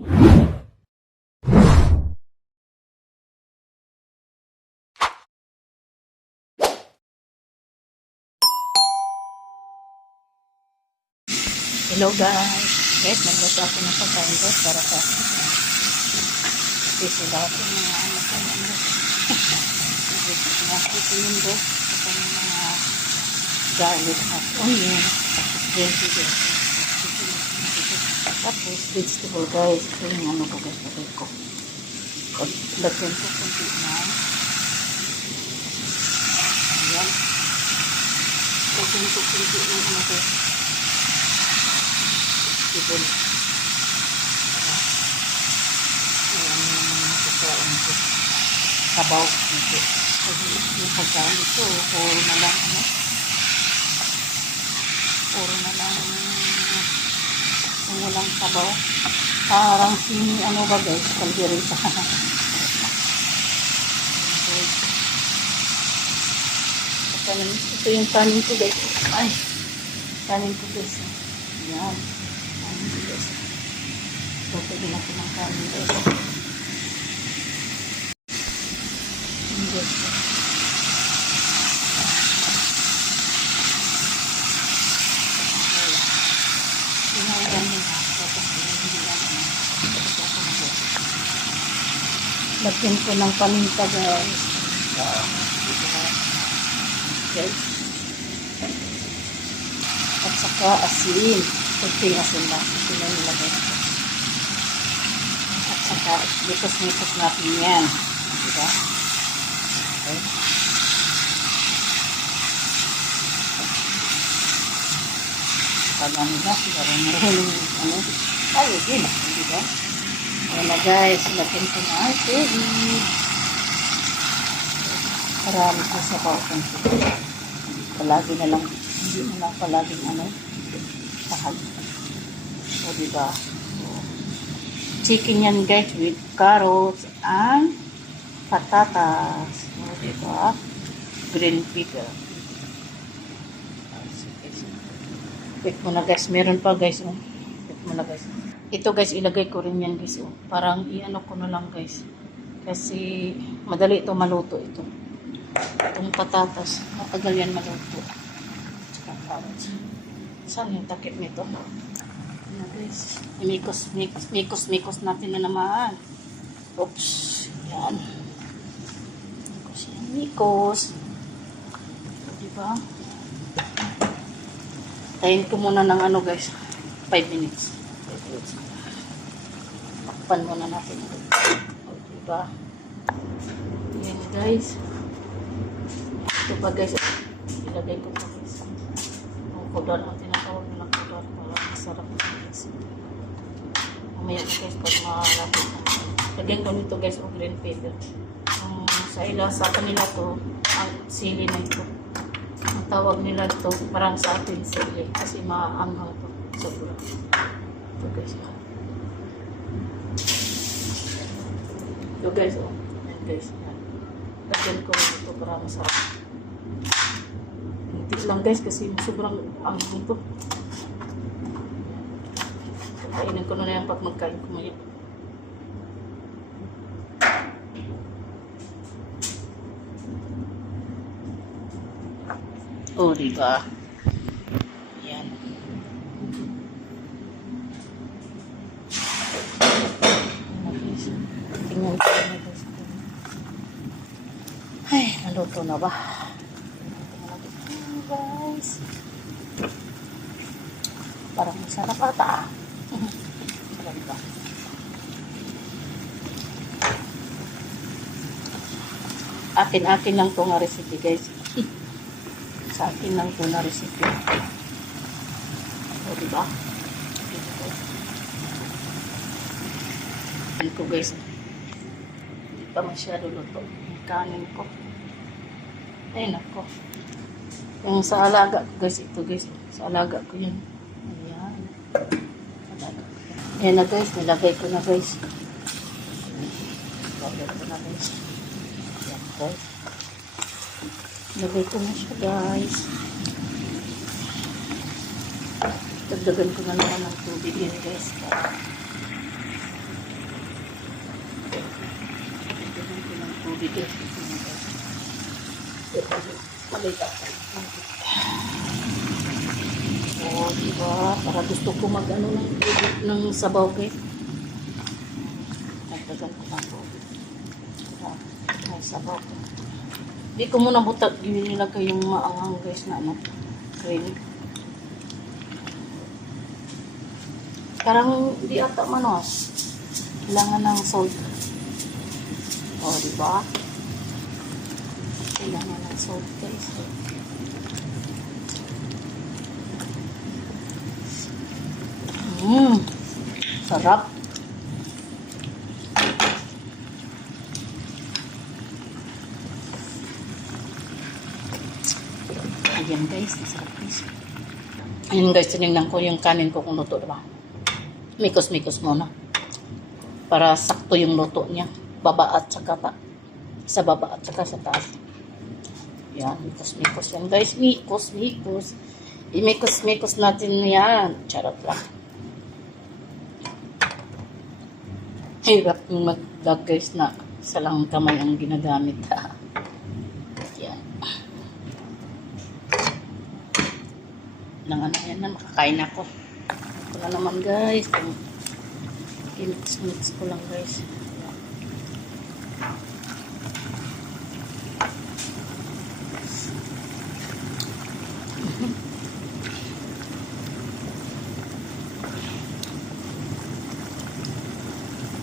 Hello guys. Guys, nagluto ako ng pagkain guys para sa sila ako mga anak ko naman. Nakito yun guys. Ito yung mga garlic at onion. Tapos vegetable guys. Ito yung ano ko guys. Lagyan ko. Lagyan ko kunti na. Ayan. Lagyan ko kunti na ano guys. Vegetable. Ayan naman kakain ko. Sabaw nito. Kasi yung pagkain ito, puro na lang ano. Puro na lang yung walang sabaw. Parang sini ano ba guys, kaldereta. Ito yung kanin ko guys. Ay, kanin ko guys. Ayan. Kanin ko guys. Pagpagin ako ng kanin guys. Guys. Lagyan ko ng paminta guys. Guys. At saka asin. Kunting asin lang. Ito na nilagay ko. At saka lipas-lipas natin yan. Diba? Okay. Pagano na. Marunong ano. Ay, yun. Diba? Ayan na guys. Lagyan ko na ang tubig. Marami ko sa bawang. Palagi na lang. Hindi na lang palaging ano. Sahag. O diba? Chicken yan guys with carrots and patatas. O diba? Green pepper. Wait mo na guys. Meron pa guys. Oh. Wait mo na guys. Ito guys, ilagay ko rin yan guys. Oh. Parang i-ano ko na lang guys. Kasi madali ito maluto ito. Itong patatas. Matagal yan maluto. Tsaka carrots. Saan yung takip nito? Ayan guys. Mikos natin na naman. Oops. Yan. Mikos yan. Mikos. Diba? Tayin ko muna ng ano guys. 5 minutes. 5 minutes. Takpan muna natin. O diba? Ayan guys. Ito pa guys. Ilagay ko pa guys. Ang kudar. Ang tinatawag nilang kudar. Para masarap na guys. Mamaya ko guys pag makalapit na. Lagyan ko nito guys o green pepper. Sa kanila to ang sili na ito. Ang tawag nila ito parang sa atin sili. Kasi maanghang to. Sobra. Ito guys. Ito guys o. Yan guys. Yan. Lagyan ko ito para masarap. Hindi lang guys kasi sobrang anghang ito. Kainin ko na yan pag magkain ko ngayon. O, diba? Yan. Tingnan ko na guys. Ay, naluto na ba? Guys. Parang masarap ata. Sarap ba? Akin lang itong recipe guys. Sa akin lang ito na recipe. O diba? Ayan ko guys. Hindi pa masyado luto. Yung kanin ko. Ay nako. Yung sa alaga ko guys. Ito guys. Sa alaga ko yan. Ayan. Alaga ko yan. Ayan na guys. Nilagay ko na guys. Nilagay ko na guys. Ayan guys. Nilagay ko na siya guys. Dagdagan ko na naman ng tubig yan guys. Tignan ko ng tubig eh. Malita. Oo, diba? Para gusto ko mag-ano ng tubig ng sabaw guys. Nagdagan ko ng tubig. Ay, sabaw ko. Di ko muna butat. Nilagay yung maanghang guys na ano. Creamy. Parang di ata manos. Kailangan ng salt. O, diba? Kailangan ng salt guys. Sarap. Ayan guys, sarap guys. Ayan guys, tinignan ko yung kanin ko kung luto, diba? Mikos-mikos muna. Para sakto yung luto niya. Baba at saka sa baba at saka sa taas. Yan, mikos-mikos yan guys. Mikos-mikos. I-mikos-mikos natin yan. Charot lang. Hirap yung mag-vlog guys na isa lang kamay ang ginagamit. Yan. Nang ano yan na, makakain ako. Ito na naman guys. I-mix ko lang guys.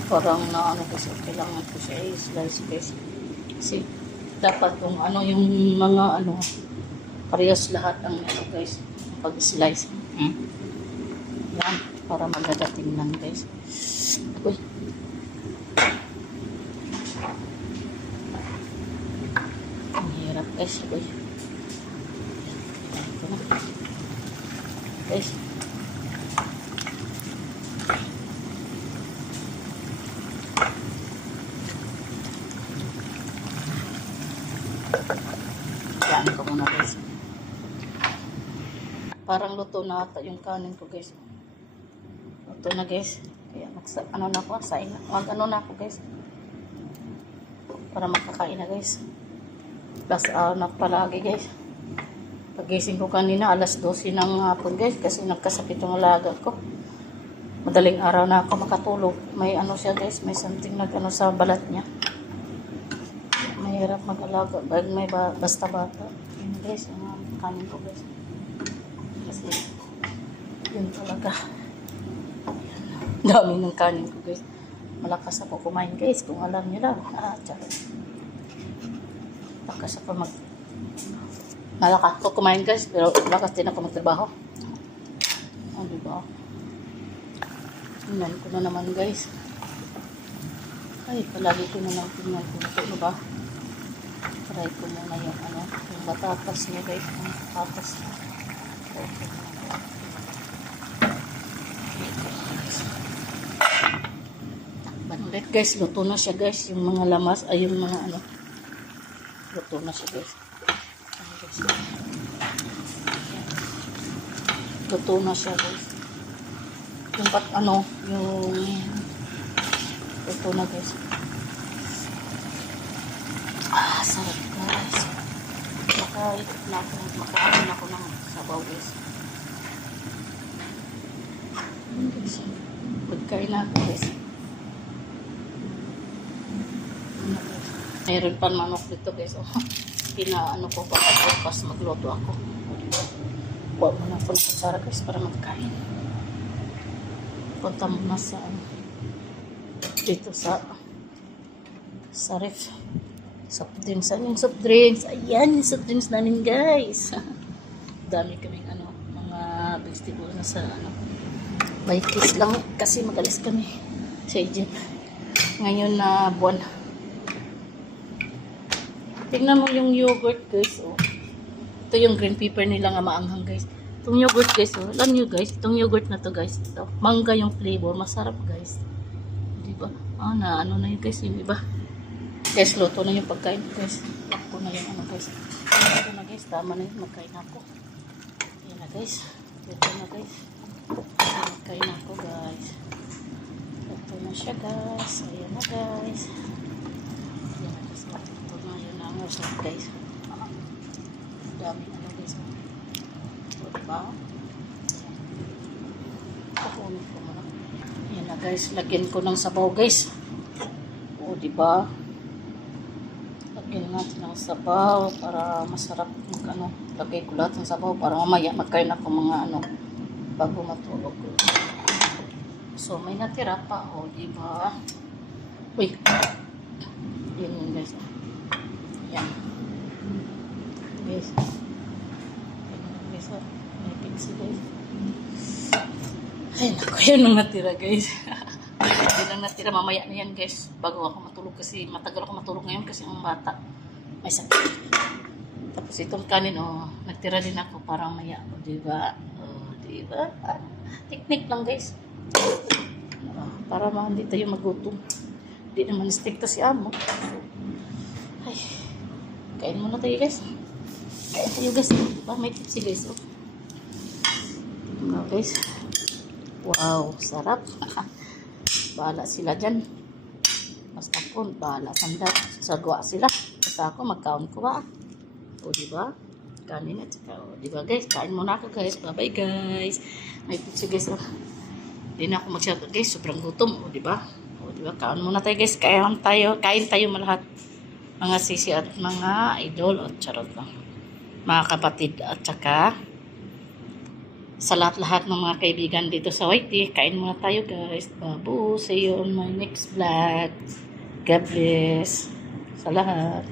Parang na ano kasi kailangan ko siya i-slice guys. Kasi dapat kung ano yung mga ano parehas lahat ang ano guys pag-slice. Yan, para magadating lang guys. Uy. Ang hirap guys. Uy. Ito na. Guys. Yan ko muna guys. Parang luto na ata yung kanin ko guys. Luto na guys. Kaya ano na ako, mag-ano na ako guys. Para makakain na guys. Last hour na palagi guys. Pagising ko kanina alas 12 ng hapon guys. Kasi nagkasakit yung alaga ko. Madaling araw na ako makatulog. May ano siya guys. May something nag-ano sa balat niya. Mahirap mag-alaga. Bag may basta bata. Yun guys. Yung kanin ko guys. Kasi yun talaga. Dami ng kanin ko guys. Malakas ako kumain guys. Kung alam nyo lang. Malakas ako malakas ako kumain guys. Pero malakas din ako magtrabaho. O diba? Tingnan ko na naman guys. Ay, palagi ko na lang tingnan ko na ito. Diba? Try ko muna yung ano. Yung batatas niya guys. Yung batatas niya. Ulit guys, luto na siya guys. Yung mga lamas ay yung mga ano. Luto na siya guys. Luto na siya guys. Yung ano, yung luto na guys. Sarap guys. Makain na ako ng sabaw guys. Pagkain na ako guys. Mayroon pa manok dito guys. Pinaano ko pagkakas magluto ako. Huwag mo na po ng kutsara guys para magkain. Punta muna sa dito sa ref. Soft drinks. Saan yung soft drinks? Ayan yung soft drinks namin guys. Dami kaming ano, mga vegetable na sa ano. May kiss lang kasi magalis kami sa Egypt. Ngayon na buwan. Tingnan mo yung yogurt guys. Oh. Ito yung green pepper nila nga maanghang guys. Itong yogurt guys. Oh. Alam nyo guys. Itong yogurt na to guys. Ito. Mangga yung flavor. Masarap guys. Diba? Na ano na yun guys. Yung iba. Guys, luto na yung pagkain guys. Luto na yung ano guys. Luto na guys. Tama na yun. Magkain ako. Ayan na guys. Luto na guys. Magkain ako guys. Luto na siya guys. Ayan na guys. sarap guys. Dami ano guys. O, diba? Kukunin ko muna. Yan na guys, lagyan ko ng sabaw guys. O, diba? Lagyan natin ng sabaw para masarap yung ano. Lagay ko lahat ng sabaw para mamaya magkain ako mga ano bago matulog. So, may natira pa. O, diba? Uy! Yan yun guys. Yan. Guys. Yan guys. May pixie guys. Ay, naku, yun ang natira guys. Yun ang natira, mamaya na yan guys. Bago ako matulog kasi matagal ako matulog ngayon kasi ang bata may sakit. Tapos itong kanin, oh, nagtira din ako parang maya. O, diba? O, diba? Teknik lang guys. Para hindi tayo magutom. Hindi naman stricto si amo. Ay, kain muna tayo guys. Kain tayo guys. Diba? May tipsy guys. Oh. Diba guys? Wow, sarap. Bahala sila dyan. Basta po, bahala sanda. Sagwa sila. Basta ako, magkaon ko ba? O, diba? Kanin at saka, o, diba guys? Kain muna ako guys. Bye-bye guys. May pizza guys. Oh. Hindi na ako magsyato guys. Sobrang gutom. O, diba? O, diba? Kaon muna tayo guys. Kain tayo malahat. Mga sisi at mga idol. O, charot lang. Mga kapatid at saka sa lahat-lahat ng mga kaibigan dito sa YT, kain muna tayo guys. Babu, see you on my next vlog. God bless sa lahat.